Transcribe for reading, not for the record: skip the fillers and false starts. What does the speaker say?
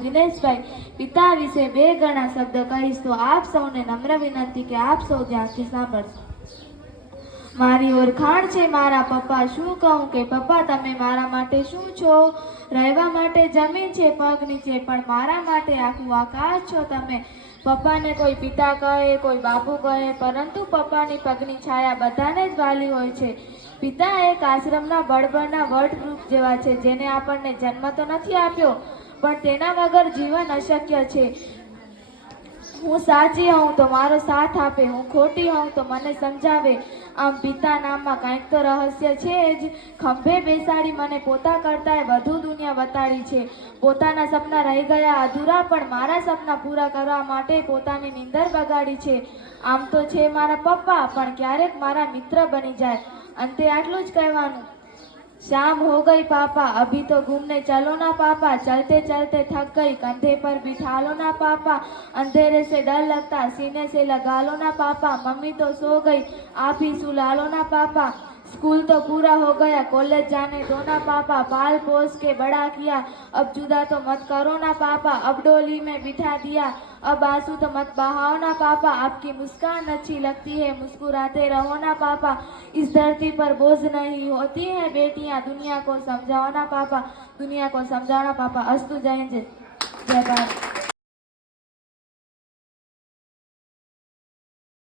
દિનેશભાઈ પિતા વિશે બે ગણા શબ્દ કહીશ તો આપ સૌને નમ્ર વિનંતી કે આપ સૌ ધ્યાનથી સાંભળશો। મારી ઓળખાણ છે મારા પપ્પા, શું કહું કે પપ્પા તમે મારા માટે શું છો? રહેવા માટે જમીન છે પગ નીચે, પણ મારા માટે આખું આકાશ છો તમે। પપ્પાને કોઈ પિતા કહે, કોઈ બાપુ કહે, પરંતુ પપ્પાની પગની છાયા બધાને જ વાલી હોય છે। પિતા એક આશ્રમના બળબળના વટવૃક્ષ જેવા છે, જેને આપણને જન્મ તો નથી આપ્યો, પણ તેના વગર જીવન અશક્ય છે। હું સાચી હોઉં તો મારો સાથ આપે, હું ખોટી હોઉં તો મને સમજાવે। આમ પિતા નામમાં કંઈક તો રહસ્ય છે જ। ખંભે બેસાડી મને પોતા કરતાંય વધુ દુનિયા બતાડી છે। પોતાના સપના રહી ગયા અધૂરા, પણ મારા સપના પૂરા કરવા માટે પોતાની નીંદર બગાડી છે। આમ તો છે મારા પપ્પા, પણ ક્યારેક મારા મિત્ર બની જાય। અંતે આટલું જ કહેવાનું, शाम हो गई पापा, अभी तो घूमने चलो ना पापा, चलते चलते थक गई, कंधे पर बिठा लो ना पापा, अंधेरे से डर लगता, सीने से लगा लो ना पापा, मम्मी तो सो गई, आप ही सुला लो ना पापा, स्कूल तो पूरा हो गया, कॉलेज जाने दो ना पापा, पाल पोस के बड़ा किया, अब जुदा तो मत करो ना पापा, अब डोली में बिठा दिया, अब आंसू तो मत बहाओ ना पापा, आपकी मुस्कान अच्छी लगती है, मुस्कुराते रहो ना पापा, इस धरती पर बोझ नहीं होती है बेटियां, दुनिया को समझाओ ना पापा, दुनिया को समझाओ ना पापा। अस्तु, जय हिंद, जय भारत।